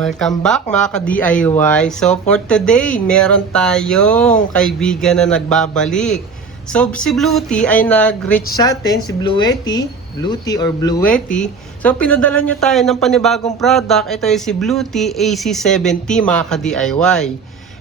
Welcome back mga ka-DIY. So for today, meron tayong kaibigan na nagbabalik. So si Bluety ay nag-reach sa atin, si Bluety. So pinadala niya tayo ng panibagong product. Ito ay si Bluety AC70 mga ka-DIY.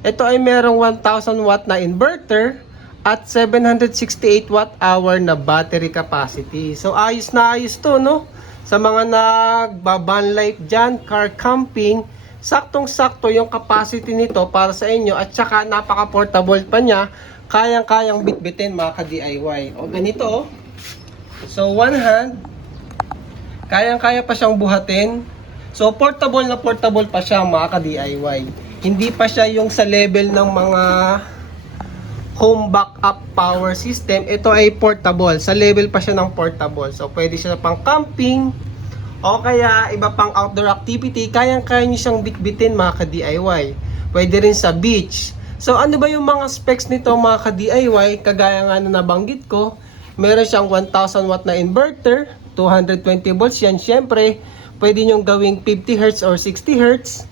Ito ay merong 1000 watt na inverter at 768 watt hour na battery capacity. So ayos na ayos to, no? Sa mga nagbaban life dyan, car camping, saktong-sakto yung capacity nito para sa inyo at saka napaka-portable pa niya, kayang-kayang bitbitin mga ka-DIY. O ganito oh. So one hand, kayang-kaya pa siyang buhatin. So portable na portable pa siya mga ka-DIY. Hindi pa siya yung sa level ng mga home backup power system. Ito ay portable. Sa level pa siya ng portable. So, pwede siya pang camping o kaya iba pang outdoor activity. Kayang-kaya nyo siyang bitbitin mga ka-DIY. Pwede rin sa beach. So, ano ba yung mga specs nito mga ka-DIY? Kagaya nga na nabanggit ko, meron siyang 1000 watt na inverter, 220 volts yan. Siyempre, pwede nyo gawing 50 Hz or 60 Hz.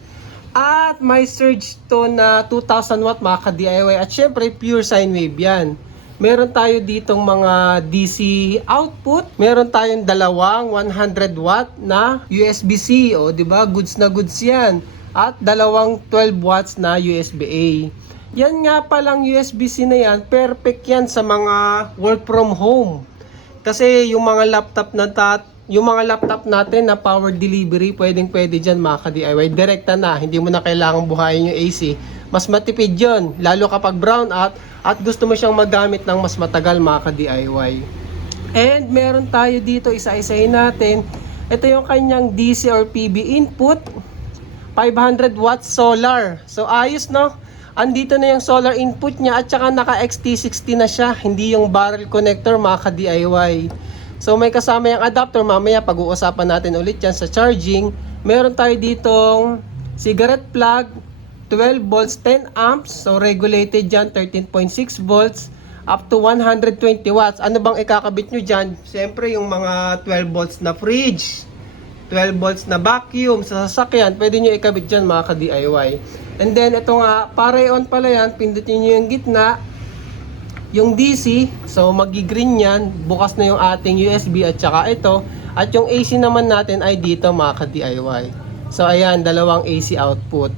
At may surge to na 2000 watt mga ka-DIY. At syempre, pure sine wave yan. Meron tayo ditong mga DC output. Meron tayong dalawang 100 watt na USB-C. O, diba? Goods na goods yan. At dalawang 12 watts na USB-A. Yan nga palang USB-C na yan, perfect yan sa mga work from home. Kasi yung mga laptop natin na power delivery, pwede dyan mga ka-DIY. Direkta na, hindi mo na kailangang buhayin yung AC. Mas matipid yun, lalo kapag brown out at gusto mo siyang magamit ng mas matagal mga ka-DIY. And meron tayo dito, isa-isahin natin. Ito yung kanyang DC or PB input, 500 watts solar. So ayos, no? Andito na yung solar input niya at saka naka XT60 na siya, hindi yung barrel connector mga ka-DIY. So may kasama yung adapter, mamaya pag-uusapan natin ulit yan sa charging. Meron tayo ditong cigarette plug, 12 volts, 10 amps. So regulated dyan, 13.6 volts up to 120 watts. Ano bang ikakabit nyo dyan? Siyempre yung mga 12 volts na fridge, 12 volts na vacuum sa sasakyan, pwede nyo ikabit dyan mga ka-DIY. And then ito nga, pare-on pala yan, pindutin nyo yung gitna, yung DC, so magi-green yan, bukas na yung ating USB at saka ito. At yung AC naman natin ay dito mga ka-DIY. So ayan, dalawang AC output.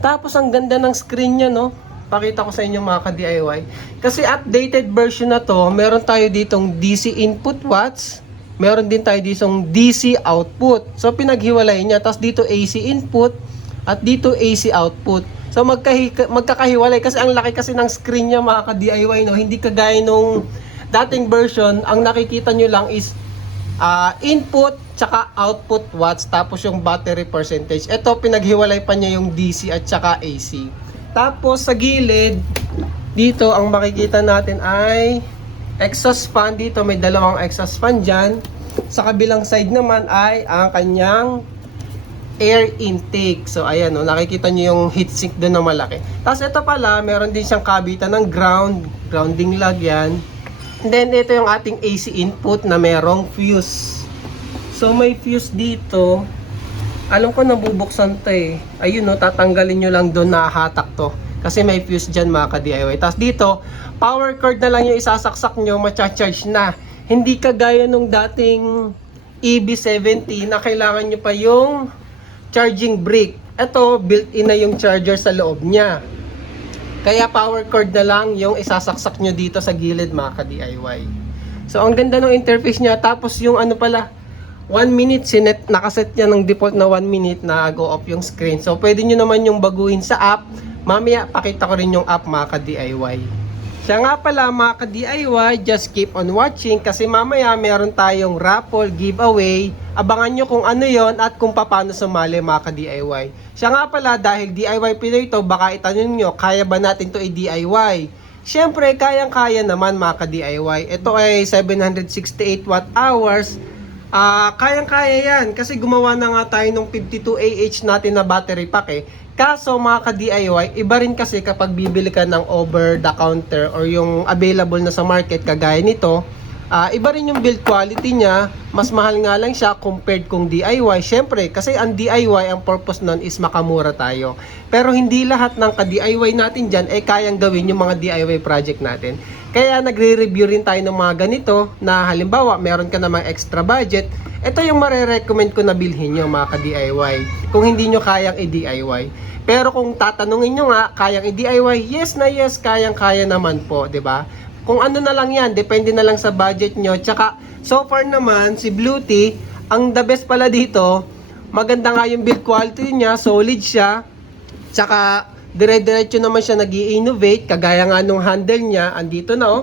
Tapos ang ganda ng screen niya, no? Pakita ko sa inyo mga ka-DIY. Kasi updated version na to, meron tayo ditong DC input watts, meron din tayo ditong DC output. So pinaghiwalay niya, tapos dito AC input at dito AC output. So magkakahiwalay kasi ang laki kasi ng screen niya mga ka-DIY, no? Hindi kagaya nung dating version, ang nakikita nyo lang is input tsaka output watts tapos yung battery percentage. Ito pinaghiwalay pa niya yung DC at tsaka AC. Tapos sa gilid dito ang makikita natin ay exhaust fan. Dito may dalawang exhaust fan dyan. Sa kabilang side naman ay ang kanyang air intake. So ayan, no, nakikita nyo yung heatsink doon na malaki. Tapos ito pala, meron din siyang kabitan ng grounding lug yan. And then ito yung ating AC input na merong fuse. So may fuse dito. Alam ko nabubuksan to eh. Ayun, no, tatanggalin nyo lang doon na hatak to. Kasi may fuse dyan mga ka-DIY. Tapos dito, power cord na lang yung isasaksak nyo, macha-charge na. Hindi kagaya nung dating EB70 na kailangan nyo pa yung charging brick. Ito, built-in na yung charger sa loob niya. Kaya power cord na lang yung isasaksak nyo dito sa gilid mga ka-DIY. So, ang ganda ng interface niya. Tapos yung ano pala, 1 minute, nakaset niya ng default na 1 minute na go off yung screen. So, pwede nyo naman yung baguhin sa app. Mamaya, pakita ko rin yung app mga ka-DIY. Siya nga pala mga ka-DIY, just keep on watching kasi mamaya meron tayong raffle giveaway. Abangan nyo kung ano yon at kung paano sumali mga ka-DIY. Siya nga pala, dahil DIY Pinoy to, baka itanong nyo, kaya ba natin to i-DIY? Siyempre, kayang-kaya naman mga ka-DIY. Ito ay 768 watt hours. Kayang-kaya yan kasi gumawa na nga tayo ng 52Ah natin na battery pack eh. Kaso mga ka-DIY, iba rin kasi kapag bibili ka ng over the counter or yung available na sa market kagaya nito, Iba rin yung build quality niya, mas mahal nga lang siya compared kung DIY. Syempre, kasi ang DIY, ang purpose nun is makamura tayo. Pero hindi lahat ng ka-DIY natin dyan ay kayang gawin yung mga DIY project natin. Kaya nagre-review rin tayo ng mga ganito na halimbawa, meron ka namang extra budget. Ito yung mare-recommend ko na bilhin nyo mga ka-DIY. Kung hindi nyo kayang i-DIY. Pero kung tatanungin nyo nga, kayang i-DIY? Yes na yes, kayang-kaya naman po, 'di ba? Kung ano na lang yan, depende na lang sa budget nyo. Tsaka, so far naman, si Bluetee, ang the best pala dito, maganda nga yung build quality niya, solid siya. Tsaka, dire-diretso naman siya nag-i-innovate, kagaya nga nung handle niya, andito na oh.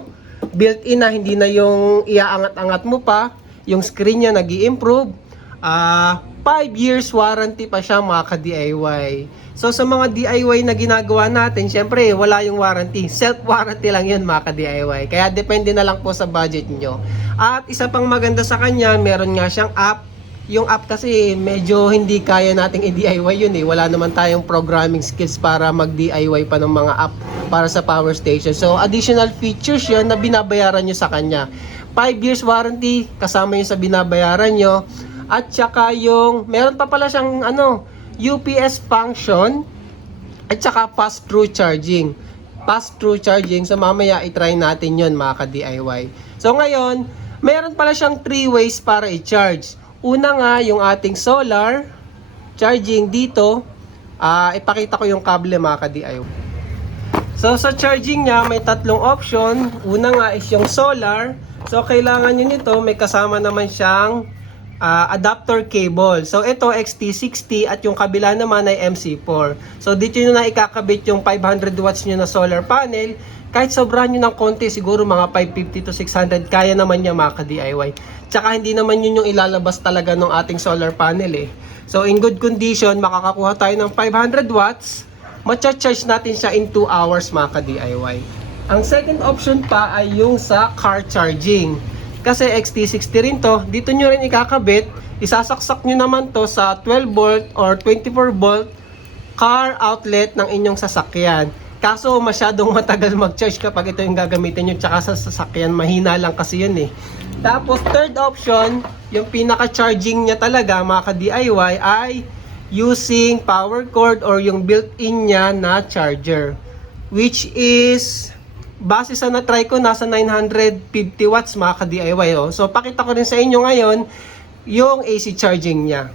Built-in na, hindi na yung iaangat-angat mo pa. Yung screen niya nag-i-improve. 5 years warranty pa siya mga ka-DIY. So sa mga DIY na ginagawa natin, syempre wala yung warranty. Self-warranty lang yun mga ka-DIY. Kaya depende na lang po sa budget nyo. At isa pang maganda sa kanya, meron nga siyang app. Yung app kasi medyo hindi kaya nating i-DIY yun eh. Wala naman tayong programming skills para mag-DIY pa ng mga app para sa power station. So additional features yun na binabayaran nyo sa kanya. 5 years warranty, kasama yun sa binabayaran nyo. At saka yung, meron pa pala siyang UPS function at saka pass-through charging. Pass-through charging, so mamaya i-try natin yon mga ka-DIY. So ngayon, meron pala siyang 3 ways para i-charge. Una nga, yung ating solar charging dito. Ipakita ko yung kable mga ka-DIY. So sa charging niya, may tatlong option. Una nga is yung solar. So kailangan nyo nito, may kasama naman siyang adapter cable. So ito XT60 at yung kabila naman ay MC4. So dito nyo na ikakabit yung 500 watts nyo na solar panel. Kahit sobrahan nyo ng konti, siguro mga 550 to 600, kaya naman niya mga ka-DIY. Tsaka hindi naman yun yung ilalabas talaga ng ating solar panel eh. So in good condition, makakakuha tayo ng 500 watts. Macha-charge natin siya in 2 hours mga ka-DIY. Ang second option pa ay yung sa car charging. Kasi XT60 rin to, dito nyo rin ikakabit, isasaksak nyo naman to sa 12 volt or 24 volt car outlet ng inyong sasakyan. Kaso masyadong matagal mag-charge kapag ito yung gagamitin nyo, tsaka sa sasakyan, mahina lang kasi yun eh. Tapos third option, yung pinaka-charging niya talaga mga ka-DIY ay using power cord or yung built-in niya na charger. Which is base sa na-try ko, nasa 950 watts mga ka-DIY. Oh. So, pakita ko rin sa inyo ngayon yung AC charging niya.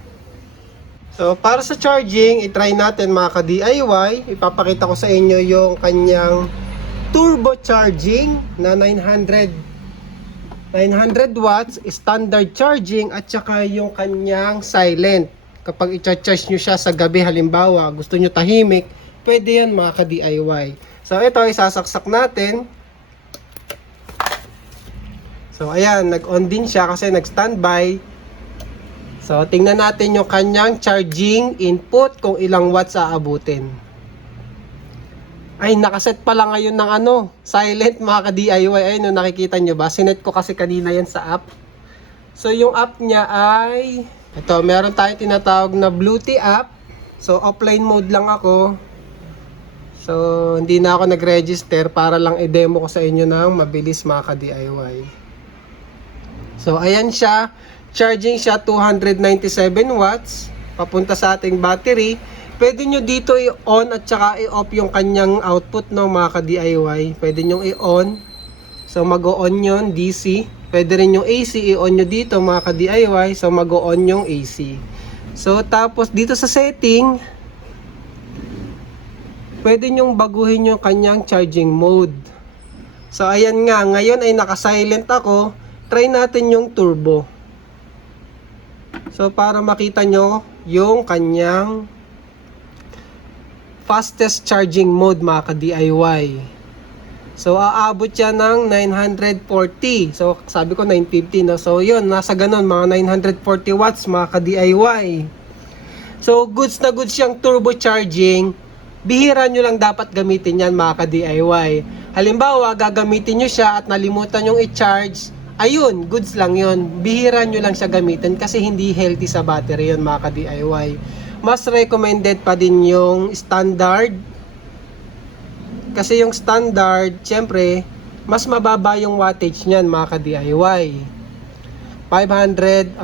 So, para sa charging, i-try natin mga ka-DIY. Ipapakita ko sa inyo yung kanyang turbo charging na 900 watts, standard charging, at saka yung kanyang silent. Kapag i-charge nyo siya sa gabi, halimbawa, gusto nyo tahimik, pwede yan mga ka-DIY. So, ito, isasaksak natin. So, ayan, nag-on din siya kasi nag-standby. So, tingnan natin yung kanyang charging input kung ilang watts aabutin. Ay, nakaset pala ngayon ng silent mga ka-DIY. Ayun, nakikita nyo ba? Sinet ko kasi kanina yan sa app. So, yung app niya ay, ito, meron tayong tinatawag na Bluetee app. So, offline mode lang ako. So, hindi na ako nag-register para lang i-demo ko sa inyo ng mabilis mga ka-DIY. So, ayan siya. Charging siya 297 watts. Papunta sa ating battery. Pwede nyo dito i-on at saka i-off yung kanyang output no mga ka-DIY. Pwede nyo i-on. So, mag-o-on yun, DC. Pwede rin yung AC i-on nyo dito mga ka-DIY. So, mag-o-on yung AC. So, tapos dito sa setting, pwede nyong baguhin yung kanyang charging mode. So, ayan nga. Ngayon ay naka-silent ako. Try natin yung turbo. So, para makita nyo yung kanyang fastest charging mode mga ka-DIY. So, aabot siya ng 940. So, sabi ko 950 na. So, yun. Nasa ganun. Mga 940 watts mga ka-DIY. So, goods na goods siyang turbo charging. Bihira nyo lang dapat gamitin yan mga ka-DIY. Halimbawa, gagamitin nyo siya at nalimutan nyong i-charge. Ayun, goods lang yun. Bihira nyo lang siya gamitin kasi hindi healthy sa battery yun mga ka-DIY. Mas recommended pa din yung standard. Kasi yung standard, syempre, mas mababa yung wattage niyan mga ka-DIY. 460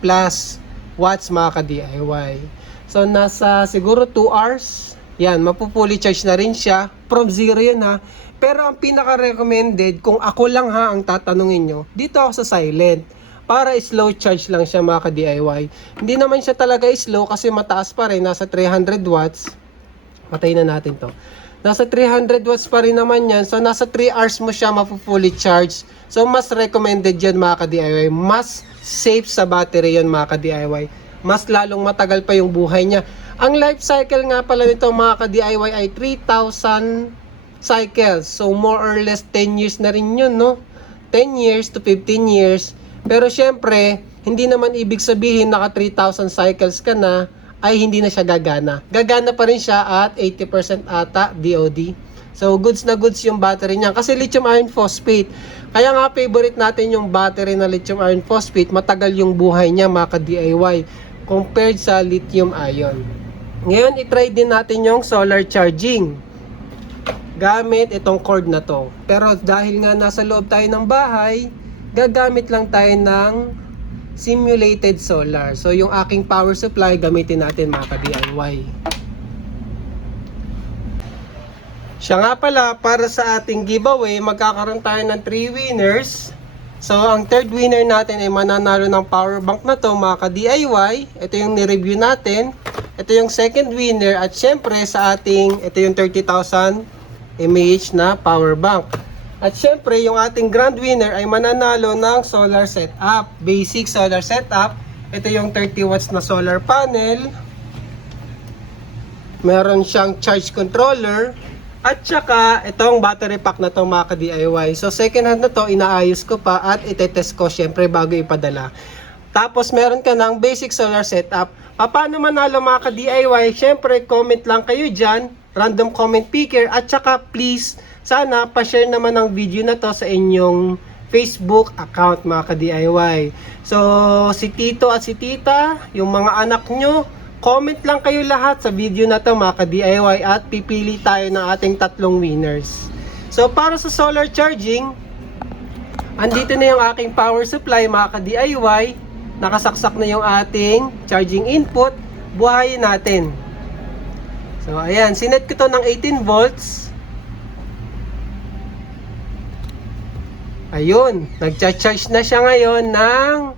plus watts mga ka-DIY. So nasa siguro 2 hours, yan, mapupully charge na rin siya. From 0 yun ha. Pero ang pinaka-recommended, kung ako lang ha ang tatanungin nyo, dito ako sa silent. Para slow charge lang siya mga ka-DIY. Hindi naman siya talaga slow kasi mataas pa rin, nasa 300 watts. Patayin na natin to. Nasa 300 watts pa rin naman yan. So nasa 3 hours mo siya mapupully charge. So mas recommended yan mga ka-DIY. Mas safe sa battery yan mga ka-DIY. Mas lalong matagal pa yung buhay niya. Ang life cycle nga pala nito mga ka-DIY ay 3,000 cycles. So more or less 10 years na rin yun, no? 10 years to 15 years. Pero syempre, hindi naman ibig sabihin naka 3,000 cycles ka na ay hindi na siya gagana. Gagana pa rin siya at 80% ata DOD. So goods na goods yung battery niya. Kasi lithium iron phosphate. Kaya nga favorite natin yung battery na lithium iron phosphate. Matagal yung buhay niya mga ka-DIY compared sa lithium ion. Ngayon, itry din natin yung solar charging gamit itong cord na to. Pero dahil nga nasa loob tayo ng bahay, gagamit lang tayo ng simulated solar. So yung aking power supply gamitin natin mga ka-DIY. Siya nga pala, para sa ating giveaway, magkakaroon tayo ng 3 winners. So ang third winner natin ay mananalo ng power bank na to mga ka-DIY. Ito yung ni-review natin. Ito yung second winner at syempre sa ating, ito yung 30,000 mAh na power bank. At syempre, yung ating grand winner ay mananalo ng solar setup. Basic solar setup. Ito yung 30 watts na solar panel. Meron siyang charge controller. At saka, itong battery pack na to mga ka-DIY. So, second hand na to, inaayos ko pa at itetest ko syempre bago ipadala. Tapos, meron ka ng basic solar setup. Paano manalo mga ka-DIY? Syempre, comment lang kayo dyan. Random comment picker. At saka, please, sana pa-share naman ang video na to sa inyong Facebook account mga ka-DIY. So, si Tito at si Tita, yung mga anak nyo, comment lang kayo lahat sa video na to mga ka-DIY at pipili tayo ng ating 3 winners. So, para sa solar charging, andito na yung aking power supply mga ka-DIY. Nakasaksak na yung ating charging input. Buhayin natin. So, ayan. Sinet ko to ng 18 volts. Ayun, nagcha-charge na siya ngayon ng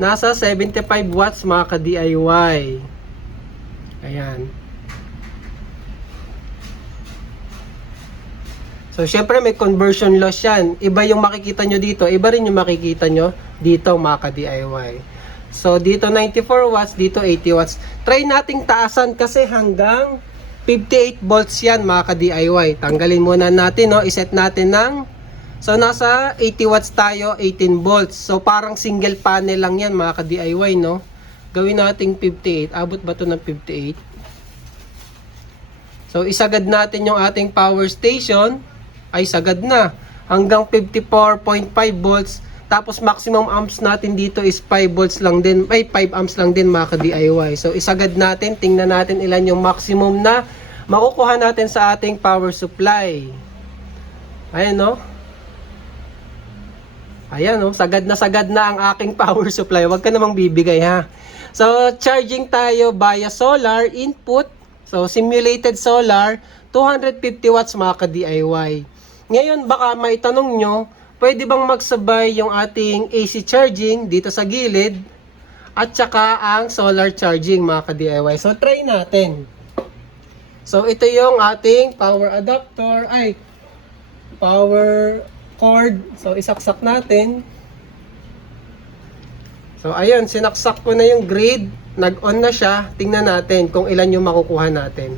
nasa 75 watts mga ka-DIY. Ayan. So, syempre may conversion loss yan. Iba yung makikita nyo dito, iba rin yung makikita nyo dito mga ka-DIY. So, dito 94 watts, dito 80 watts. Try nating taasan kasi hanggang 58 volts yan mga ka-DIY. Tanggalin muna natin, no? Iset natin ng so, nasa 80 watts tayo, 18 volts. So, parang single panel lang yan, mga ka-DIY, no? Gawin nating 58. Abot ba ito ng 58? So, isagad natin yung ating power station. Ay, sagad na. Hanggang 54.5 volts. Tapos, maximum amps natin dito is 5 volts lang din. Ay, 5 amps lang din, mga ka-DIY. So, isagad natin. Tingnan natin ilan yung maximum na makukuha natin sa ating power supply. Ayan, no? Ayan, oh, sagad na ang aking power supply. Huwag ka namang bibigay, ha. So, charging tayo via solar input. So, simulated solar, 250 watts mga ka-DIY. Ngayon, baka maitanong nyo, pwede bang magsabay yung ating AC charging dito sa gilid at saka ang solar charging mga ka-DIY. So, try natin. So, ito yung ating power adapter, power cord. So, isaksak natin. So, ayun, sinaksak ko na yung grid. Nag-on na siya. Tingnan natin kung ilan yung makukuha natin.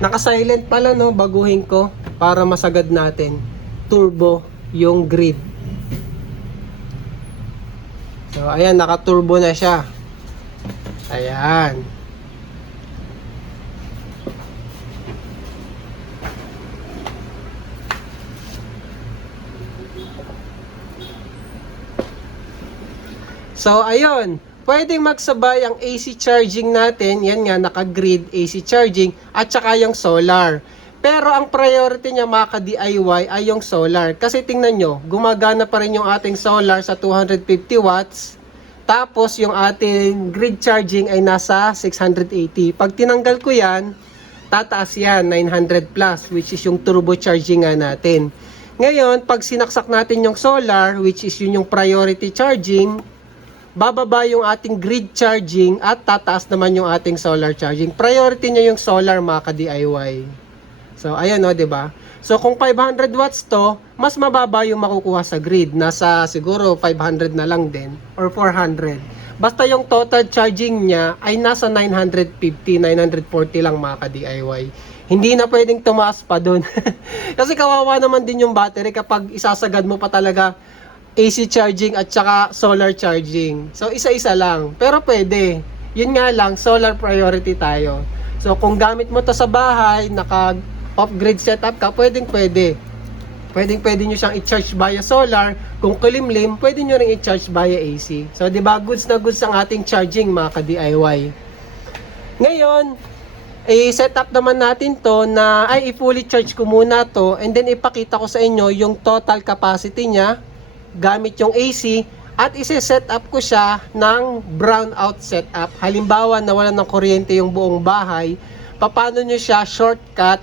Naka-silent pala, no? Baguhin ko para masagad natin. Turbo yung grid. So, ayan, naka-turbo na siya. Ayan. So, ayun. Pwedeng magsabay ang AC charging natin. Yan nga, naka-grid AC charging. At saka yung solar. Pero ang priority niya mga ka-DIY ay yung solar. Kasi tingnan nyo, gumagana pa rin yung ating solar sa 250 watts. Tapos yung ating grid charging ay nasa 680. Pag tinanggal ko yan, tataas yan, 900 plus, which is yung turbo charging nga natin. Ngayon, pag sinaksak natin yung solar, which is yun yung priority charging, bababa yung ating grid charging at tataas naman yung ating solar charging. Priority niya yung solar mga ka-DIY. So, ayan o, diba? So, kung 500 watts to, mas mababa yung makukuha sa grid. Nasa siguro 500 na lang din or 400. Basta yung total charging niya ay nasa 950, 940 lang mga ka-DIY. Hindi na pwedeng tumaas pa dun. Kasi kawawa naman din yung battery kapag isasagad mo pa talaga AC charging at saka solar charging. So, isa-isa lang. Pero pwede. Yun nga lang, solar priority tayo. So, kung gamit mo to sa bahay, naka-off-grid setup ka, pwedeng-pwede. Pwedeng-pwede nyo siyang i-charge via solar. Kung kulimlim, pwede nyo rin i-charge via AC. So, di ba, goods na goods ang ating charging, mga ka-DIY. Ngayon, i-setup naman natin to na, i-fully charge ko muna to, and then ipakita ko sa inyo yung total capacity niya, gamit yung AC, at isi-set up ko siya ng brownout setup. Halimbawa, nawalan ng kuryente yung buong bahay, paano nyo siya shortcut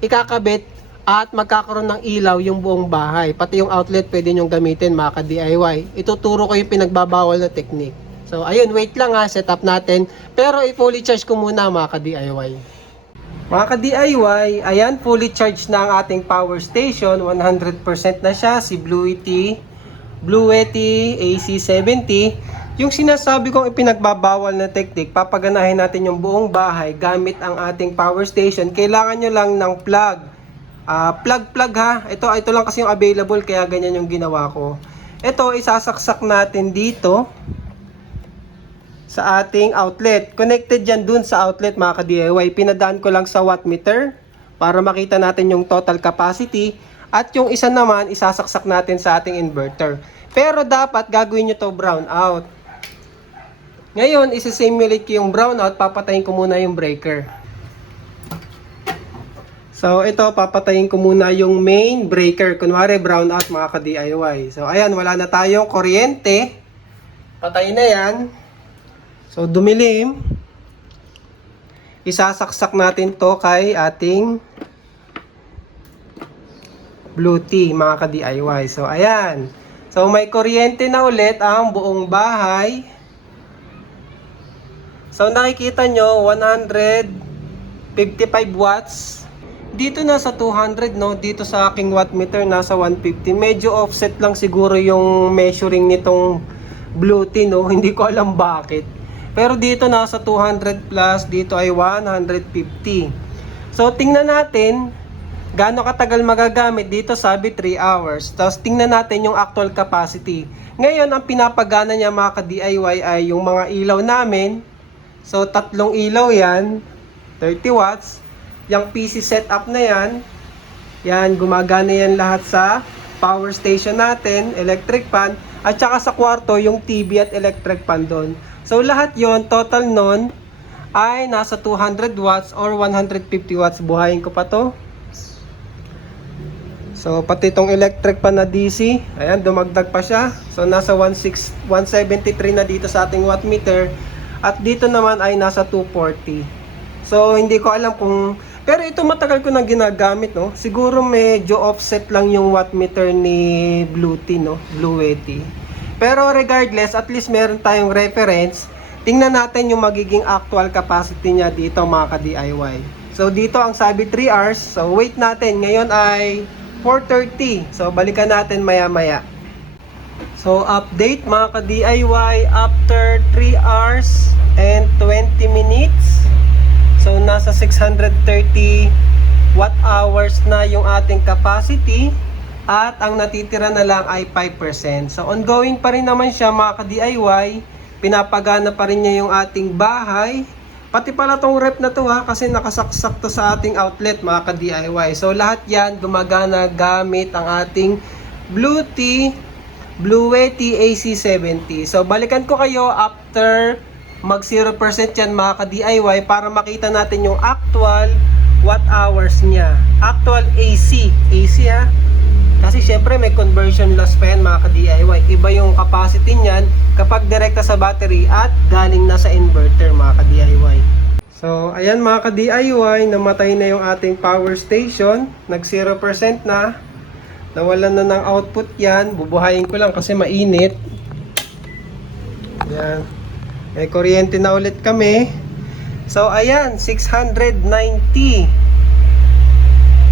ikakabit at magkakaroon ng ilaw yung buong bahay. Pati yung outlet pwede nyo gamitin mga ka-DIY. Ituturo ko yung pinagbabawal na technique. So ayun, wait lang ha, set up natin. Pero i-fully charge ko muna mga ka-DIY. Mga ka-DIY, ayan, fully charged na ang ating power station. 100% na siya, si Blue Yeti AC70. Yung sinasabi kong ipinagbabawal na technique, papaganahin natin yung buong bahay gamit ang ating power station. Kailangan nyo lang ng plug. Plug ha. Ito lang kasi yung available, kaya ganyan yung ginawa ko. Ito, isasaksak natin dito sa ating outlet. Connected yan dun sa outlet mga ka-DIY. Pinadaan ko lang sa wattmeter para makita natin yung total capacity. At yung isa naman, isasaksak natin sa ating inverter. Pero dapat gagawin nyo to brown out. Ngayon, isi-simulate ko yung brownout, papatayin ko muna yung breaker. So, ito, papatayin ko muna yung main breaker. Kunwari, brownout mga ka-DIY. So, ayan, wala na tayong kuryente. Patay na yan. So, dumilim. Isasaksak natin to kay ating Blue Tea, mga ka-DIY. So, ayan. So, may kuryente na ulit ang buong bahay. So, nakikita nyo, 155 watts. Dito nasa 200, no? Dito sa aking wattmeter, nasa 150. Medyo offset lang siguro yung measuring nitong Blue Tea, no? Hindi ko alam bakit. Pero dito nasa 200 plus, dito ay 150. So, tingnan natin, gaano katagal magagamit. Dito sabi 3 hours. Tapos, tingnan natin yung actual capacity. Ngayon, ang pinapagana niya mga ka-DIY ay yung mga ilaw namin. So, 3 ilaw yan, 30 watts. Yung PC setup na yan, gumagana yan lahat sa power station natin, electric fan, at saka sa kwarto, yung TV at electric fan doon. So, lahat yon total nun, ay nasa 200 watts or 150 watts. Buhayin ko pa to. So, pati itong electric fan na DC, ayan, dumagdag pa siya. So, nasa 173 na dito sa ating wattmeter. At dito naman ay nasa 240. So, hindi ko alam kung... Pero ito matagal ko na ginagamit, no? Siguro medyo offset lang yung wattmeter ni Blue Tea, no? Blue Yeti. Pero regardless, at least meron tayong reference. Tingnan natin yung magiging actual capacity niya dito, mga ka-DIY. So, dito ang sabi 3 hours. So, wait natin. Ngayon ay 4:30. So, balikan natin maya-maya. So, update mga ka-DIY after 3 hours and 20 minutes. So, nasa 630 watt hours na yung ating capacity. At ang natitira na lang ay 5%. So, ongoing pa rin naman siya mga ka-DIY. Pinapagana pa rin niya yung ating bahay. Pati pala tong rep na to ha, kasi nakasaksak to sa ating outlet mga ka-DIY. So, lahat yan gumagana gamit ang ating Blue Tea Blue Yeti AC70. So, balikan ko kayo after mag 0% yan mga ka-DIY para makita natin yung actual watt hours niya. Actual AC. AC ha. Kasi syempre may conversion loss pa yan mga ka-DIY. Iba yung capacity niyan kapag direkta sa battery at galing na sa inverter mga ka-DIY. So, ayan mga ka-DIY, namatay na yung ating power station. Nag 0% na. Nawalan na ng output yan. Bubuhayin ko lang kasi mainit. Ayan. May kuryente na ulit kami. So, ayan, 690.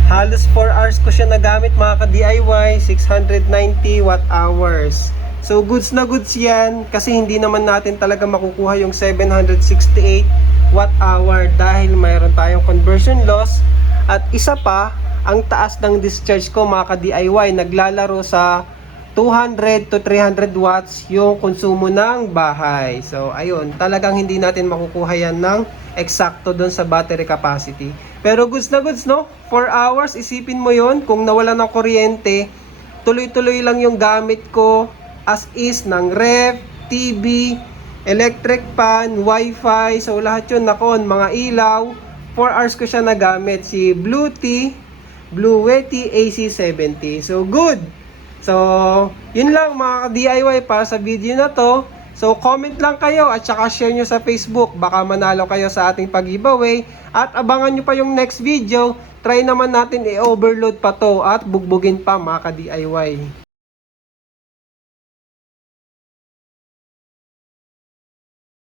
Halos 4 hours ko siya nagamit mga ka-DIY, 690 watt hours. So goods na goods yan kasi hindi naman natin talaga makukuha yung 768 watt hour dahil mayroon tayong conversion loss. At isa pa, ang taas ng discharge ko mga ka-DIY, naglalaro sa 200 to 300 watts yung konsumo ng bahay. So ayun, talagang hindi natin makukuha yan ng eksakto doon sa battery capacity. Pero goods na goods, no? 4 hours, isipin mo yon kung nawala ng kuryente, tuloy-tuloy lang yung gamit ko as is ng ref, TV, electric fan, wifi, so lahat yun nakon, mga ilaw. 4 hours ko siya nagamit, si Blue Yeti AC70. So good! So, yun lang mga DIY para sa video na to. So, comment lang kayo at saka share nyo sa Facebook. Baka manalo kayo sa ating pag-giveaway. At abangan nyo pa yung next video. Try naman natin i-overload pa to at bugbugin pa mga ka-DIY.